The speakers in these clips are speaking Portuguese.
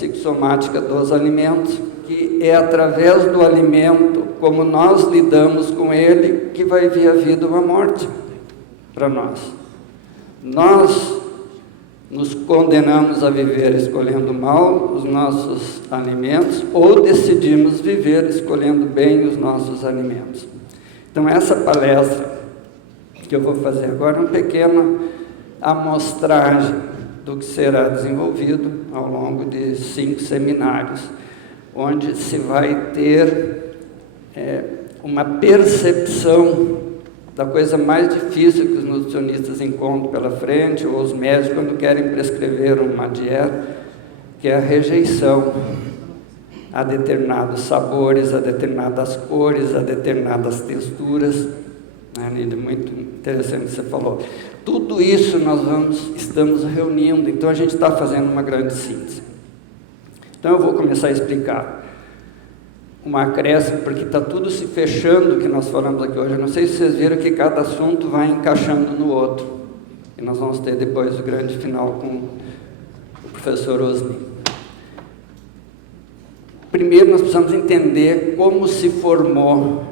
psicossomática dos alimentos, que é através do alimento, como nós lidamos com ele, que vai vir a vida ou a morte para nós. Nós nos condenamos a viver escolhendo mal os nossos alimentos, ou decidimos viver escolhendo bem os nossos alimentos. Então, essa palestra que eu vou fazer agora é uma pequena amostragem do que será desenvolvido ao longo de 5 seminários, onde se vai ter uma percepção da coisa mais difícil que os nutricionistas encontram pela frente, ou os médicos quando querem prescrever uma dieta, que é a rejeição a determinados sabores, a determinadas cores, a determinadas texturas. Muito interessante o que você falou. Tudo isso estamos reunindo, então a gente está fazendo uma grande síntese. Então eu vou começar a explicar uma acréscimo, porque está tudo se fechando o que nós falamos aqui hoje. Eu não sei se vocês viram que cada assunto vai encaixando no outro. E nós vamos ter depois o grande final com o professor Osni. Primeiro nós precisamos entender como se formou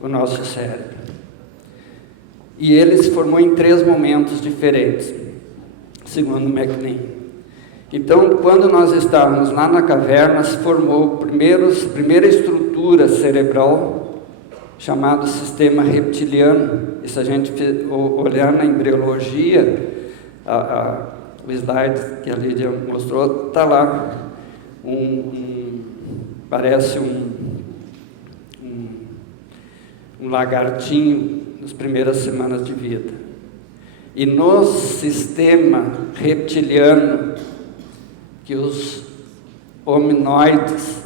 o nosso cérebro. E ele se formou em 3 momentos diferentes, segundo MacLean. Então, quando nós estávamos lá na caverna, se formou a primeira estrutura cerebral, chamado sistema reptiliano. E se a gente olhar na embriologia, o slide que a Lídia mostrou, está lá, parece um lagartinho nas primeiras semanas de vida. E no sistema reptiliano, que os hominoides,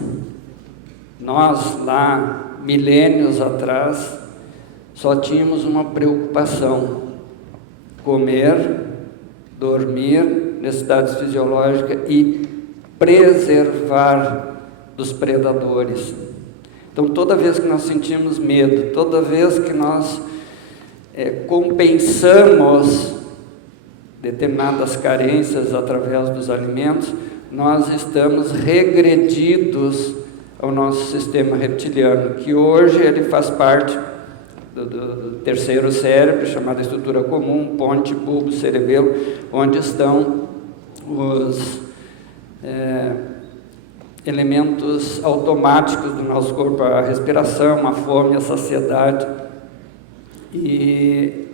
nós lá, milênios atrás, só tínhamos uma preocupação: comer, dormir, necessidades fisiológicas e preservar dos predadores. Então, toda vez que nós sentimos medo, toda vez que nós compensamos determinadas carências através dos alimentos, nós estamos regredidos ao nosso sistema reptiliano, que hoje ele faz parte do terceiro cérebro, chamado estrutura comum, ponte, bulbo, cerebelo, onde estão os elementos automáticos do nosso corpo, a respiração, a fome, a saciedade. E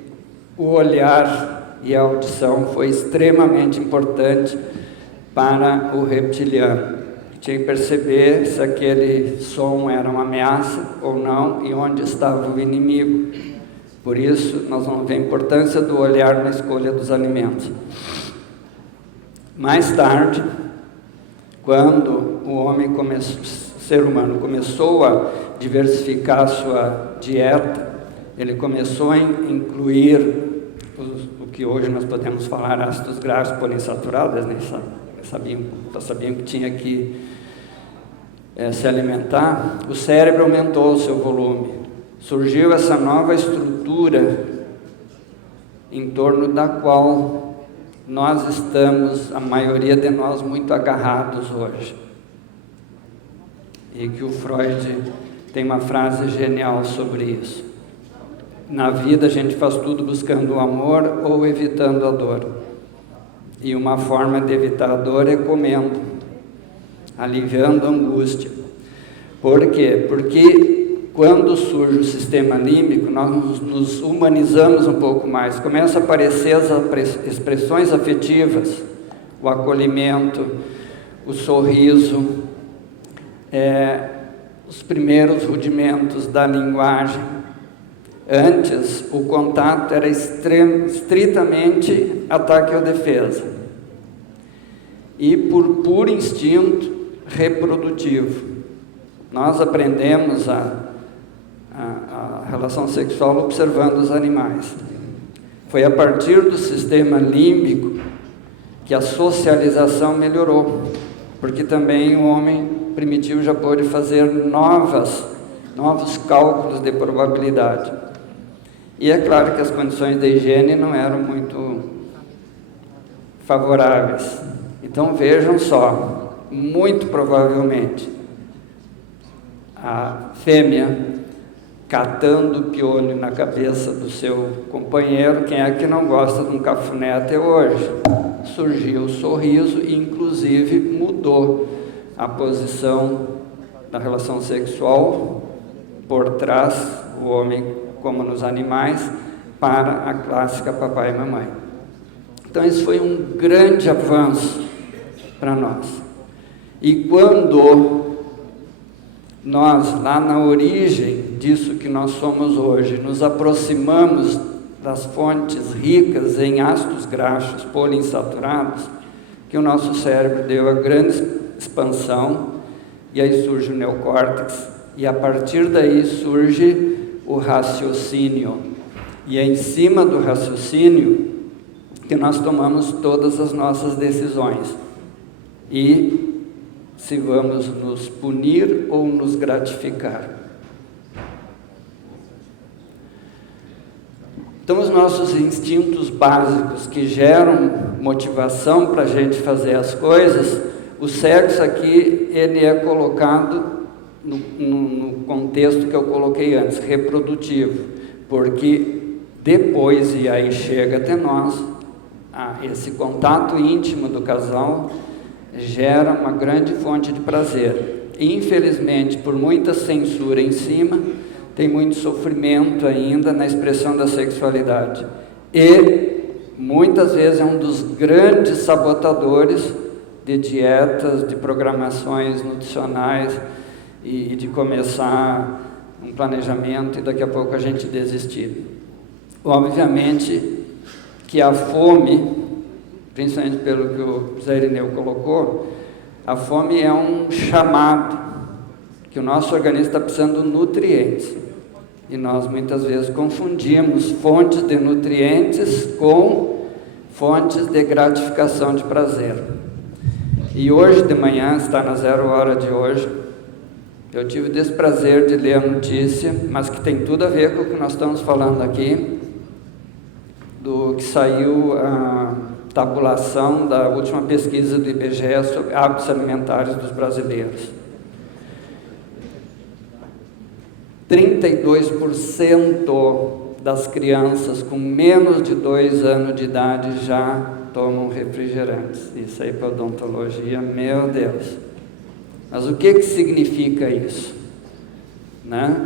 o olhar e a audição foi extremamente importante para o reptiliano. Tinha que perceber se aquele som era uma ameaça ou não e onde estava o inimigo. Por isso, nós vamos ver a importância do olhar na escolha dos alimentos. Mais tarde, quando o ser humano começou a diversificar a sua dieta, ele começou a incluir o que hoje nós podemos falar ácidos graxos poliinsaturados, né? Sabiam que tinha que se alimentar. O cérebro aumentou o seu volume. Surgiu essa nova estrutura em torno da qual nós estamos, a maioria de nós, muito agarrados hoje. E que o Freud tem uma frase genial sobre isso. Na vida a gente faz tudo buscando o amor ou evitando a dor. E uma forma de evitar a dor é comendo, aliviando a angústia. Por quê? Porque quando surge o sistema límbico, nós nos humanizamos um pouco mais. Começam a aparecer as expressões afetivas, o acolhimento, o sorriso, os primeiros rudimentos da linguagem. Antes, o contato era estritamente ataque ou defesa. E por puro instinto reprodutivo. Nós aprendemos a relação sexual observando os animais. Foi a partir do sistema límbico que a socialização melhorou. Porque também o homem primitivo já pôde fazer novos cálculos de probabilidade. E é claro que as condições de higiene não eram muito favoráveis. Então vejam só, muito provavelmente, a fêmea catando o piolho na cabeça do seu companheiro. Quem é que não gosta de um cafuné até hoje? Surgiu o sorriso e, inclusive, mudou a posição da relação sexual por trás, o homem como nos animais, para a clássica papai e mamãe. Então, isso foi um grande avanço para nós. E quando nós, lá na origem disso que nós somos hoje, nos aproximamos das fontes ricas em ácidos graxos poliinsaturados, que o nosso cérebro deu a grande expansão, e aí surge o neocórtex, e a partir daí surge o raciocínio. E é em cima do raciocínio que nós tomamos todas as nossas decisões. E se vamos nos punir ou nos gratificar. Então, os nossos instintos básicos que geram motivação para a gente fazer as coisas, o sexo aqui, ele é colocado no contexto que eu coloquei antes, reprodutivo, porque depois, e aí chega até nós, esse contato íntimo do casal gera uma grande fonte de prazer. Infelizmente, por muita censura em cima, tem muito sofrimento ainda na expressão da sexualidade. E, muitas vezes, é um dos grandes sabotadores de dietas, de programações nutricionais e de começar um planejamento e daqui a pouco a gente desistir. Obviamente que a fome, principalmente pelo que o Zé Irineu colocou, a fome é um chamado, que o nosso organismo está precisando de nutrientes. E nós muitas vezes confundimos fontes de nutrientes com fontes de gratificação de prazer. E hoje de manhã, está na 0 hora de hoje, eu tive o desprazer de ler a notícia, mas que tem tudo a ver com o que nós estamos falando aqui, do que saiu a tabulação da última pesquisa do IBGE sobre hábitos alimentares dos brasileiros. 32% das crianças com menos de 2 anos de idade já tomam refrigerantes. Isso aí para odontologia, meu Deus. Mas o que significa isso? Né?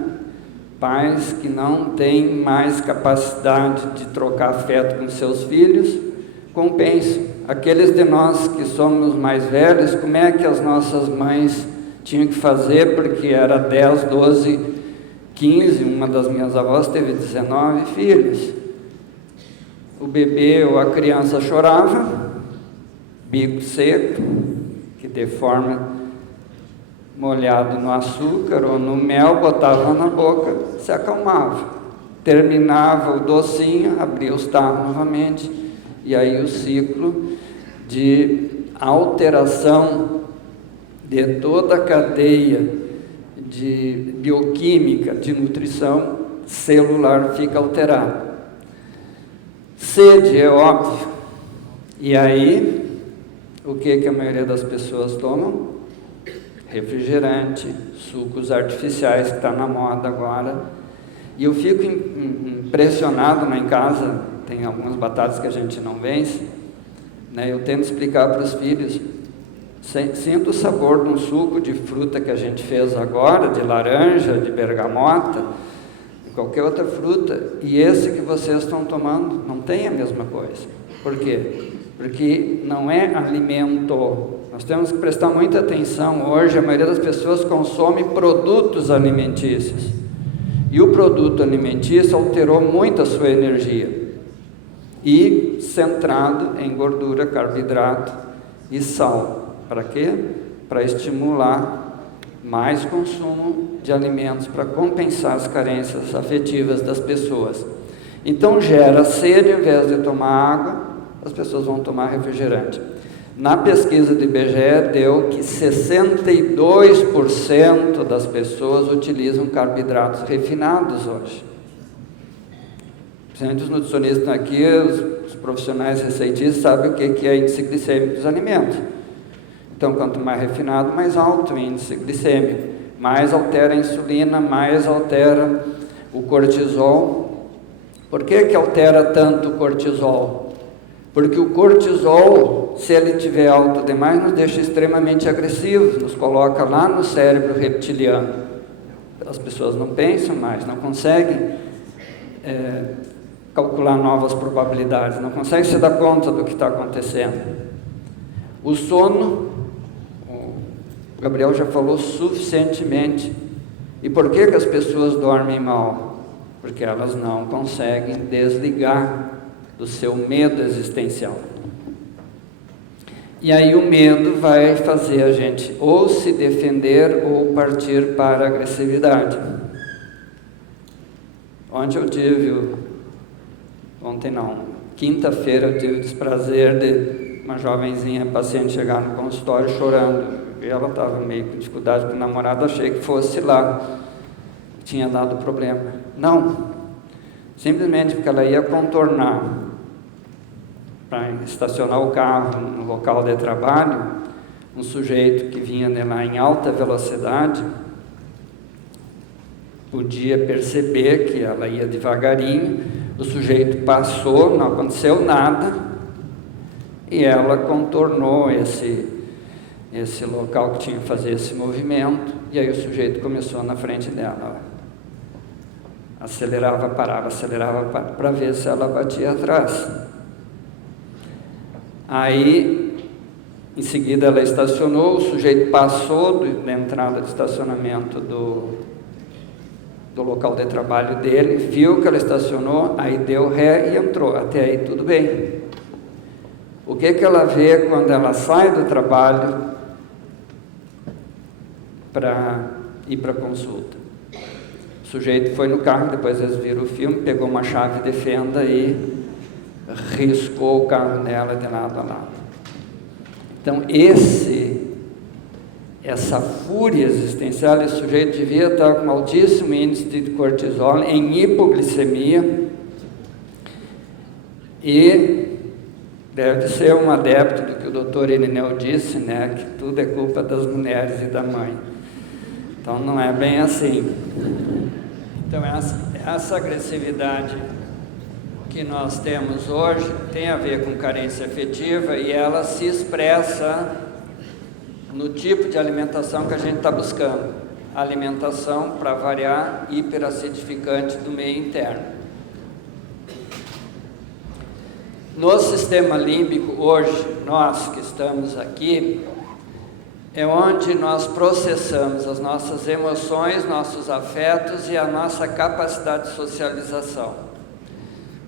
Pais que não têm mais capacidade de trocar afeto com seus filhos, compensam. Aqueles de nós que somos mais velhos, como é que as nossas mães tinham que fazer, porque era 10, 12, 15, uma das minhas avós teve 19 filhos. O bebê ou a criança chorava, bico seco, que deforma, molhado no açúcar ou no mel, botava na boca, se acalmava. Terminava o docinho, abria os tarros novamente, e aí o ciclo de alteração de toda a cadeia de bioquímica, de nutrição celular fica alterado. Sede é óbvio. E aí, o que a maioria das pessoas tomam? Refrigerante, sucos artificiais, que está na moda agora. E eu fico impressionado lá em casa, tem algumas batatas que a gente não vence, né? Eu tento explicar para os filhos, sinta o sabor de um suco de fruta que a gente fez agora, de laranja, de bergamota, de qualquer outra fruta, e esse que vocês estão tomando não tem a mesma coisa. Por quê? Porque não é alimento. Nós temos que prestar muita atenção. Hoje a maioria das pessoas consome produtos alimentícios, e o produto alimentício alterou muito a sua energia, e centrado em gordura, carboidrato e sal. Para quê? Para estimular mais consumo de alimentos, para compensar as carências afetivas das pessoas. Então gera sede, ao invés de tomar água, as pessoas vão tomar refrigerante. Na pesquisa do IBGE deu que 62% das pessoas utilizam carboidratos refinados hoje. Principalmente os nutricionistas aqui, os profissionais receitistas sabem o que é índice glicêmico dos alimentos. Então, quanto mais refinado, mais alto o índice glicêmico, mais altera a insulina, mais altera o cortisol. Por que altera tanto o cortisol? Porque o cortisol, se ele estiver alto demais, nos deixa extremamente agressivos, nos coloca lá no cérebro reptiliano. As pessoas não pensam mais, não conseguem calcular novas probabilidades, não conseguem se dar conta do que está acontecendo. O sono, o Gabriel já falou suficientemente. E por que as pessoas dormem mal? Porque elas não conseguem desligar do seu medo existencial. E aí o medo vai fazer a gente ou se defender ou partir para a agressividade. Quinta-feira eu tive o desprazer de uma jovenzinha paciente chegar no consultório chorando. E ela estava meio com dificuldade com o namorado, achei que fosse lá, tinha dado problema. Não, simplesmente porque ela ia contornar para estacionar o carro no local de trabalho, um sujeito que vinha lá em alta velocidade podia perceber que ela ia devagarinho, o sujeito passou, não aconteceu nada, e ela contornou esse local que tinha que fazer esse movimento, e aí o sujeito começou na frente dela, acelerava, parava, para ver se ela batia atrás. Aí, em seguida ela estacionou, o sujeito passou da entrada de estacionamento do local de trabalho dele, viu que ela estacionou, aí deu ré e entrou, até aí tudo bem. O que ela vê quando ela sai do trabalho para ir para a consulta? O sujeito foi no carro, depois eles viram o filme, pegou uma chave de fenda e riscou o carro dela de lado a lado. Então essa fúria existencial, esse sujeito devia estar com altíssimo índice de cortisol, em hipoglicemia, e deve ser um adepto do que o doutor Irineu disse, né, que tudo é culpa das mulheres e da mãe. Então não é bem assim. Então essa agressividade que nós temos hoje tem a ver com carência afetiva, e ela se expressa no tipo de alimentação que a gente está buscando. Alimentação, para variar, hiperacidificante do meio interno. No sistema límbico, hoje, nós que estamos aqui, é onde nós processamos as nossas emoções, nossos afetos e a nossa capacidade de socialização.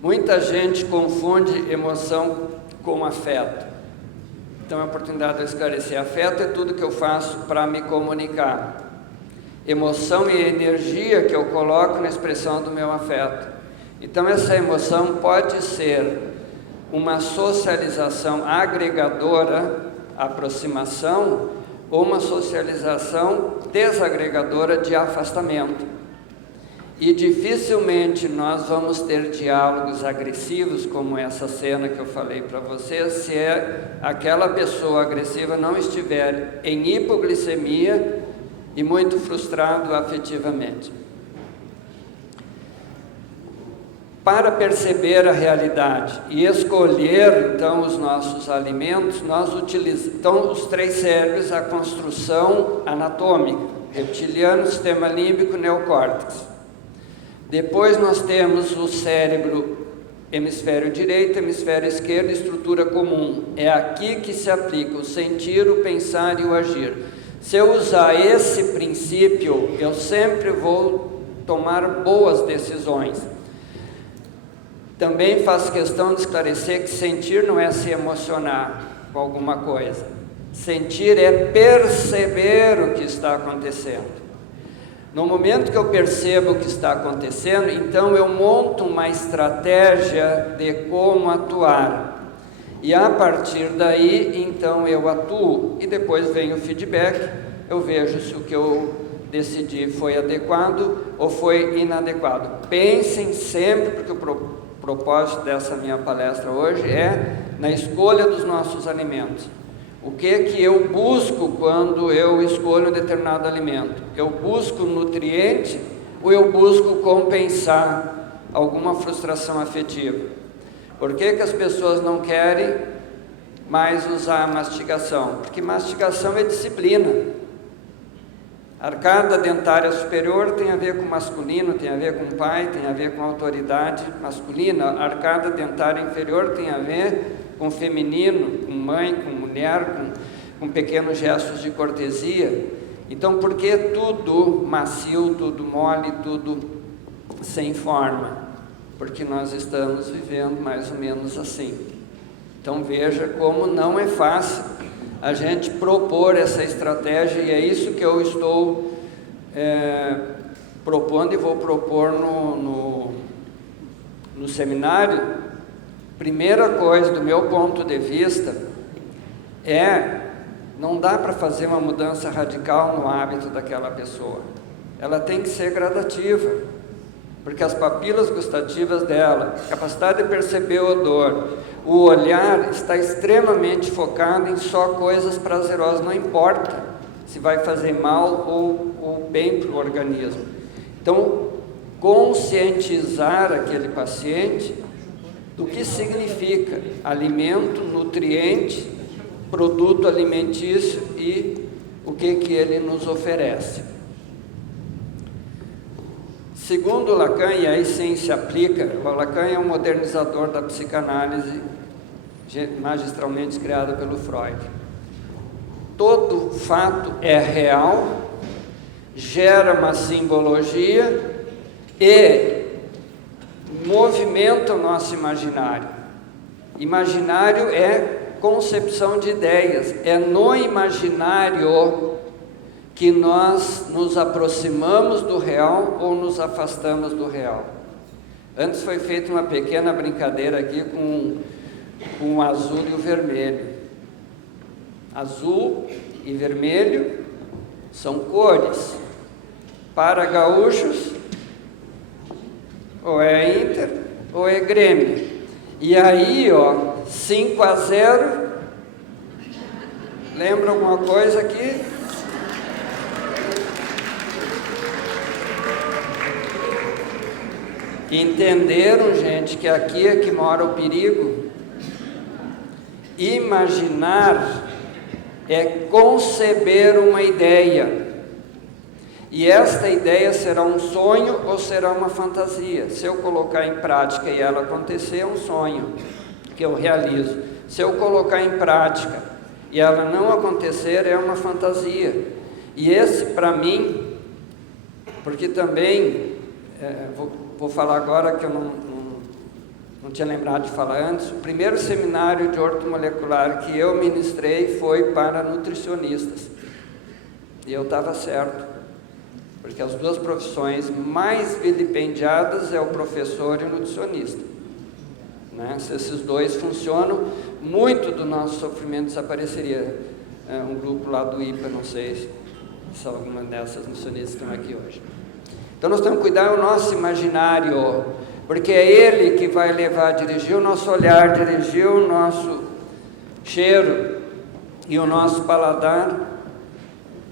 Muita gente confunde emoção com afeto. Então, é a oportunidade de eu esclarecer. Afeto é tudo que eu faço para me comunicar. Emoção e energia que eu coloco na expressão do meu afeto. Então, essa emoção pode ser uma socialização agregadora, aproximação, ou uma socialização desagregadora de afastamento. E dificilmente nós vamos ter diálogos agressivos, como essa cena que eu falei para vocês, se aquela pessoa agressiva não estiver em hipoglicemia e muito frustrado afetivamente. Para perceber a realidade e escolher, então, os nossos alimentos, nós utilizamos, então, os três cérebros, a construção anatômica, reptiliano, sistema límbico, neocórtex. Depois nós temos o cérebro, hemisfério direito, hemisfério esquerdo, estrutura comum. É aqui que se aplica o sentir, o pensar e o agir. Se eu usar esse princípio, eu sempre vou tomar boas decisões. Também faço questão de esclarecer que sentir não é se emocionar com alguma coisa. Sentir é perceber o que está acontecendo. No momento que eu percebo o que está acontecendo, então eu monto uma estratégia de como atuar. E a partir daí, então eu atuo. E depois vem o feedback, eu vejo se o que eu decidi foi adequado ou foi inadequado. Pensem sempre, porque o propósito dessa minha palestra hoje é na escolha dos nossos alimentos. O que eu busco quando eu escolho um determinado alimento? Eu busco nutriente ou eu busco compensar alguma frustração afetiva? Por que as pessoas não querem mais usar a mastigação? Porque mastigação é disciplina. A arcada dentária superior tem a ver com masculino, tem a ver com pai, tem a ver com autoridade masculina. A arcada dentária inferior tem a ver com feminino, com mãe, com mulher, com pequenos gestos de cortesia. Então, por que tudo macio, tudo mole, tudo sem forma? Porque nós estamos vivendo mais ou menos assim. Então, veja como não é fácil a gente propor essa estratégia, e é isso que eu estou propondo e vou propor no seminário. Primeira coisa, do meu ponto de vista, não dá para fazer uma mudança radical no hábito daquela pessoa. Ela tem que ser gradativa, porque as papilas gustativas dela, a capacidade de perceber o odor, o olhar está extremamente focado em só coisas prazerosas, não importa se vai fazer mal ou bem para o organismo. Então, conscientizar aquele paciente do que significa alimento, nutriente, produto alimentício e o que ele nos oferece. Segundo Lacan, e aí sim se aplica, o Lacan é um modernizador da psicanálise magistralmente criada pelo Freud. Todo fato é real, gera uma simbologia e movimenta o nosso imaginário. Imaginário é concepção de ideias, é no imaginário que nós nos aproximamos do real ou nos afastamos do real. Antes foi feita uma pequena brincadeira aqui com o azul e o vermelho. Azul e vermelho são cores. Para gaúchos, ou é Inter ou é Grêmio. E aí, 5-0, lembra alguma coisa aqui? Entenderam, gente, que aqui é que mora o perigo? Imaginar é conceber uma ideia. E esta ideia será um sonho ou será uma fantasia? Se eu colocar em prática e ela acontecer, é um sonho que eu realizo. Se eu colocar em prática e ela não acontecer, é uma fantasia. E esse, para mim, porque também, vou falar agora que eu não tinha lembrado de falar antes, o primeiro seminário de ortomolecular que eu ministrei foi para nutricionistas. E eu estava certo, porque as duas profissões mais vilipendiadas é o professor e o nutricionista. Né? Se esses dois funcionam, muito do nosso sofrimento desapareceria. Um grupo lá do IPA, não sei se alguma dessas nutricionistas estão aqui hoje. Então nós temos que cuidar do nosso imaginário, porque é ele que vai levar a dirigir o nosso olhar, dirigir o nosso cheiro e o nosso paladar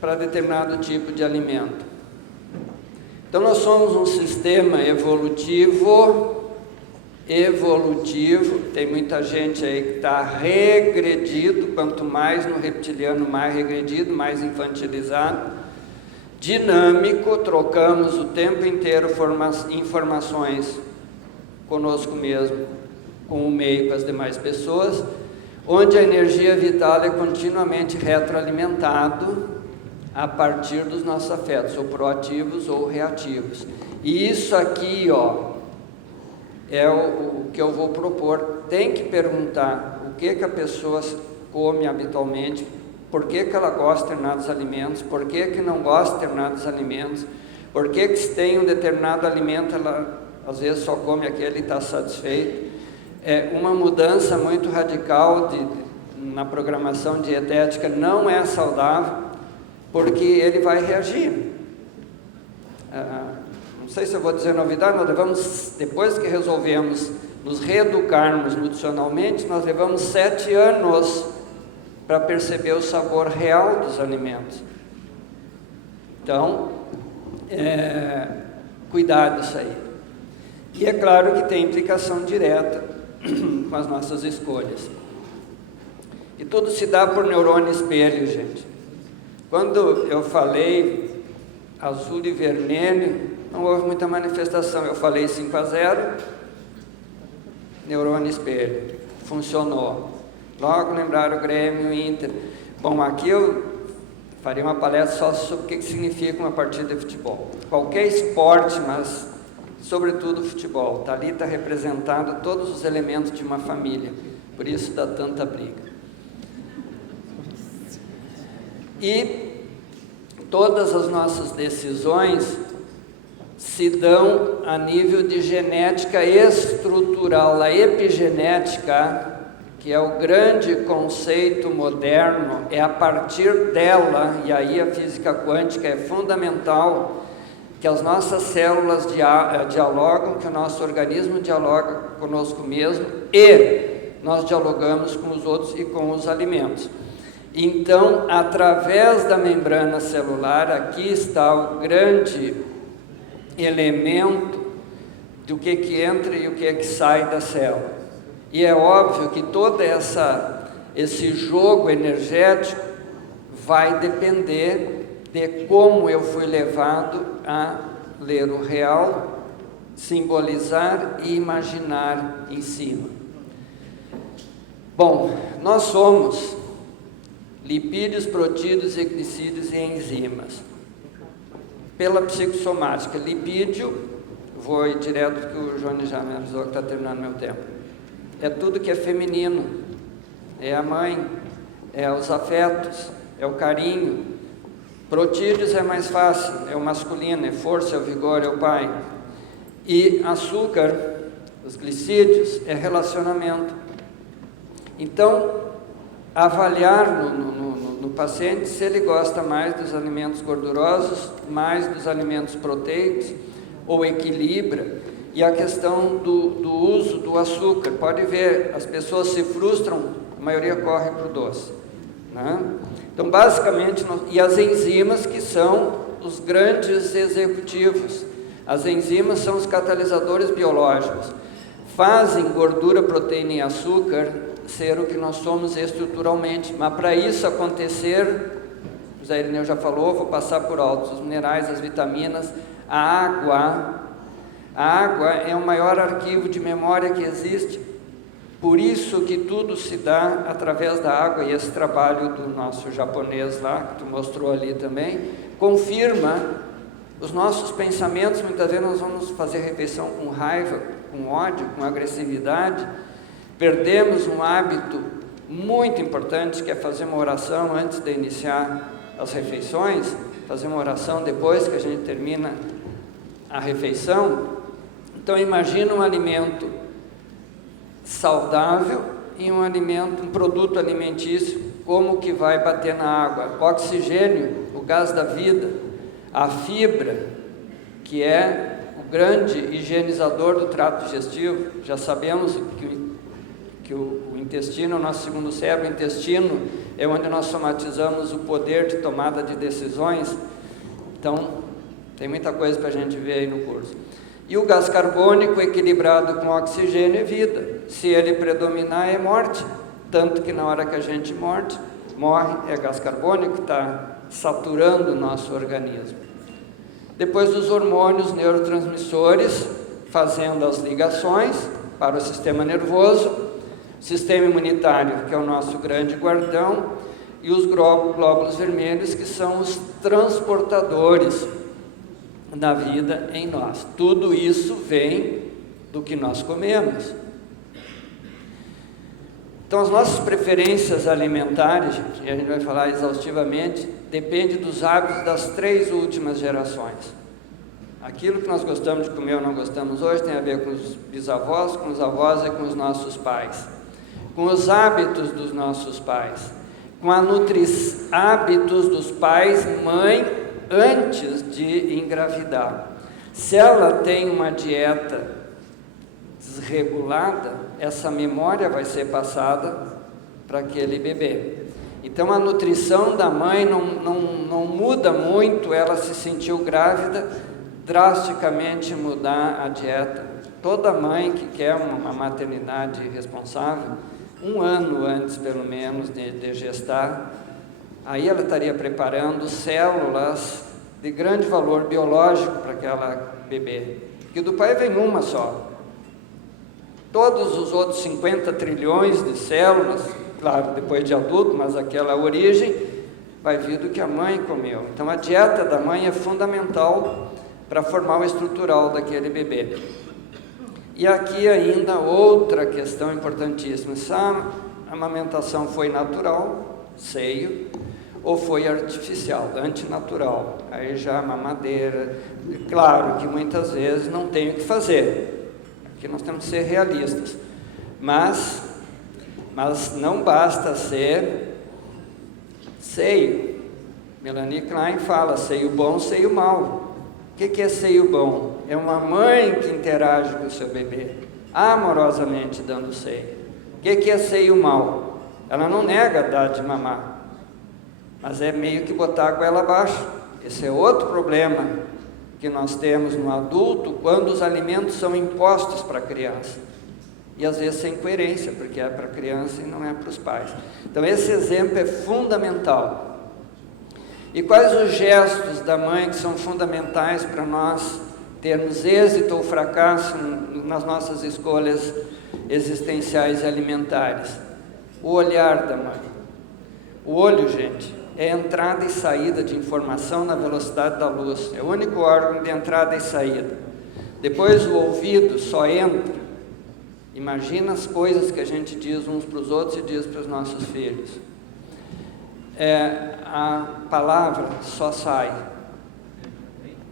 para determinado tipo de alimento. Então nós somos um sistema evolutivo, tem muita gente aí que está regredido, quanto mais no reptiliano, mais regredido, mais infantilizado, dinâmico, trocamos o tempo inteiro informações conosco mesmo, com o meio, com as demais pessoas, onde a energia vital é continuamente retroalimentado a partir dos nossos afetos, ou proativos ou reativos. E isso aqui, é o que eu vou propor. Tem que perguntar o que a pessoa come habitualmente, por que ela gosta de determinados alimentos, por que não gosta de determinados alimentos, por que se tem um determinado alimento, ela às vezes só come aquele e está satisfeito. É uma mudança muito radical na programação dietética, não é saudável, porque ele vai reagir. Não sei se eu vou dizer novidade, nós levamos, depois que resolvemos nos reeducarmos nutricionalmente, nós levamos 7 anos para perceber o sabor real dos alimentos. Então, cuidado isso aí. E é claro que tem implicação direta com as nossas escolhas. E tudo se dá por neurônio espelho, gente. Quando eu falei azul e vermelho, não houve muita manifestação. Eu falei 5-0, neurônio espelho. Funcionou. Logo lembraram o Grêmio, o Inter. Bom, aqui eu faria uma palestra só sobre o que significa uma partida de futebol. Qualquer esporte, mas sobretudo o futebol. Está ali, está representado todos os elementos de uma família. Por isso dá tanta briga. E todas as nossas decisões se dão a nível de genética estrutural. A epigenética, que é o grande conceito moderno, é a partir dela, e aí a física quântica é fundamental, que as nossas células dialogam, que o nosso organismo dialoga conosco mesmo, e nós dialogamos com os outros e com os alimentos. Então, através da membrana celular, aqui está o grande elemento do que entra e o que sai da célula. E é óbvio que todo esse jogo energético vai depender de como eu fui levado a ler o real, simbolizar e imaginar em cima. Bom, nós somos lipídios, proteídos, glicídios e enzimas. Pela psicossomática, lipídio, vou ir direto porque o Johnny já me avisou que está terminando meu tempo. É tudo que é feminino, é a mãe, é os afetos, é o carinho. Protídeos é mais fácil, é o masculino, é força, é o vigor, é o pai. E açúcar, os glicídios, é relacionamento. Então, avaliar no paciente se ele gosta mais dos alimentos gordurosos, mais dos alimentos proteicos, ou equilibra. E a questão do uso do açúcar, pode ver, as pessoas se frustram, a maioria corre para o doce, né? Então, basicamente, e as enzimas, que são os grandes executivos. As enzimas são os catalisadores biológicos, fazem gordura, proteína e açúcar ser o que nós somos estruturalmente. Mas para isso acontecer, o Zé Irineu já falou, vou passar por alto: os minerais, as vitaminas, a água. A água é o maior arquivo de memória que existe, por isso que tudo se dá através da água. E esse trabalho do nosso japonês lá, que tu mostrou ali também, confirma os nossos pensamentos. Muitas vezes nós vamos fazer refeição com raiva, com ódio, com agressividade. Perdemos um hábito muito importante, que é fazer uma oração antes de iniciar as refeições, fazer uma oração depois que a gente termina a refeição. Então, imagina um alimento saudável e um produto alimentício, como que vai bater na água? O oxigênio, o gás da vida, a fibra, que é o grande higienizador do trato digestivo. Já sabemos que o intestino é o nosso segundo cérebro. O intestino é onde nós somatizamos o poder de tomada de decisões. Então, tem muita coisa para a gente ver aí no curso. E o gás carbônico equilibrado com oxigênio é vida. Se ele predominar, é morte. Tanto que na hora que a gente morre, é gás carbônico que está saturando o nosso organismo. Depois dos hormônios neurotransmissores, fazendo as ligações para o sistema nervoso, sistema imunitário, que é o nosso grande guardião, e os glóbulos vermelhos, que são os transportadores da vida em nós. Tudo isso vem do que nós comemos. Então, as nossas preferências alimentares, gente, e a gente vai falar exaustivamente, depende dos hábitos das 3 últimas gerações. Aquilo que nós gostamos de comer ou não gostamos hoje tem a ver com os bisavós, com os avós e com os nossos pais, com os hábitos dos nossos pais, com hábitos dos pais, mãe, antes de engravidar. Se ela tem uma dieta desregulada, essa memória vai ser passada para aquele bebê. Então a nutrição da mãe não muda muito, ela se sentiu grávida, drasticamente mudar a dieta. Toda mãe que quer uma maternidade responsável, 1 ano antes pelo menos de gestar, aí ela estaria preparando células de grande valor biológico para aquela bebê, porque do pai vem uma só. Todos os outros 50 trilhões de células, claro, depois de adulto, mas aquela origem vai vir do que a mãe comeu. Então a dieta da mãe é fundamental para formar o estrutural daquele bebê. E aqui ainda outra questão importantíssima: se a amamentação foi natural, seio, ou foi artificial, antinatural, aí já mamadeira. Claro que muitas vezes não tem o que fazer, aqui nós temos que ser realistas, mas não basta ser seio. Melanie Klein fala seio bom, seio mau. O que é seio bom? É uma mãe que interage com o seu bebê, amorosamente dando seio. O que é seio mau? Ela não nega dar de mamar, mas é meio que botar a goela abaixo. Esse é outro problema que nós temos no adulto, quando os alimentos são impostos para a criança. E às vezes sem coerência, porque é para a criança e não é para os pais. Então esse exemplo é fundamental. E quais os gestos da mãe que são fundamentais para nós termos êxito ou fracasso nas nossas escolhas existenciais e alimentares? O olhar da mãe. O olho, gente, é entrada e saída de informação na velocidade da luz. É o único órgão de entrada e saída. Depois o ouvido só entra. Imagina as coisas que a gente diz uns para os outros e diz para os nossos filhos. A palavra só sai.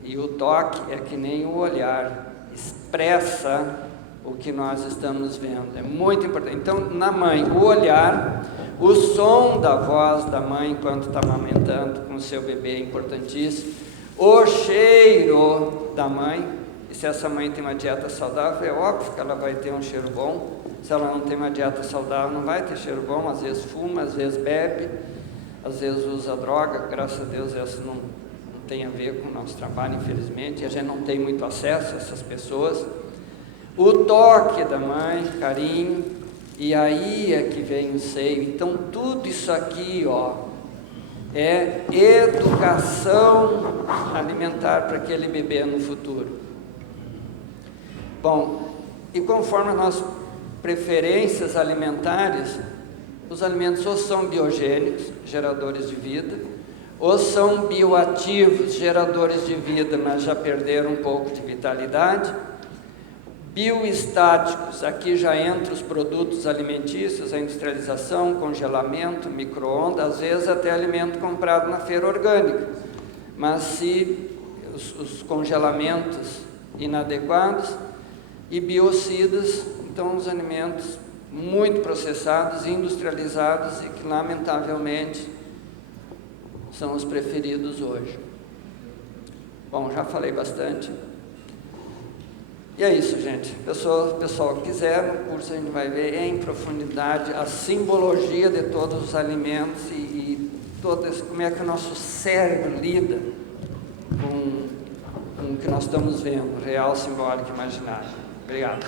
E o toque é que nem o olhar, expressa o que nós estamos vendo. É muito importante. Então, na mãe, o olhar, o som da voz da mãe enquanto está amamentando com o seu bebê é importantíssimo. O cheiro da mãe. E se essa mãe tem uma dieta saudável, é óbvio que ela vai ter um cheiro bom. Se ela não tem uma dieta saudável, não vai ter cheiro bom. Às vezes fuma, às vezes bebe, às vezes usa droga. Graças a Deus essa não tem a ver com o nosso trabalho, infelizmente. A gente não tem muito acesso a essas pessoas. O toque da mãe, carinho, e aí é que vem o seio. Então tudo isso aqui, é educação alimentar para aquele bebê no futuro. Bom, e conforme as nossas preferências alimentares, os alimentos ou são biogênicos, geradores de vida, ou são bioativos, geradores de vida, mas já perderam um pouco de vitalidade. Bioestáticos, aqui já entra os produtos alimentícios, a industrialização, congelamento, micro-ondas, às vezes até alimento comprado na feira orgânica. Mas se os congelamentos inadequados, e biocidas, então os alimentos muito processados, industrializados e que lamentavelmente são os preferidos hoje. Bom, já falei bastante. E é isso, gente. Pessoal que quiser, no curso a gente vai ver em profundidade a simbologia de todos os alimentos e como é que o nosso cérebro lida com o que nós estamos vendo, real, simbólico e imaginário. Obrigado.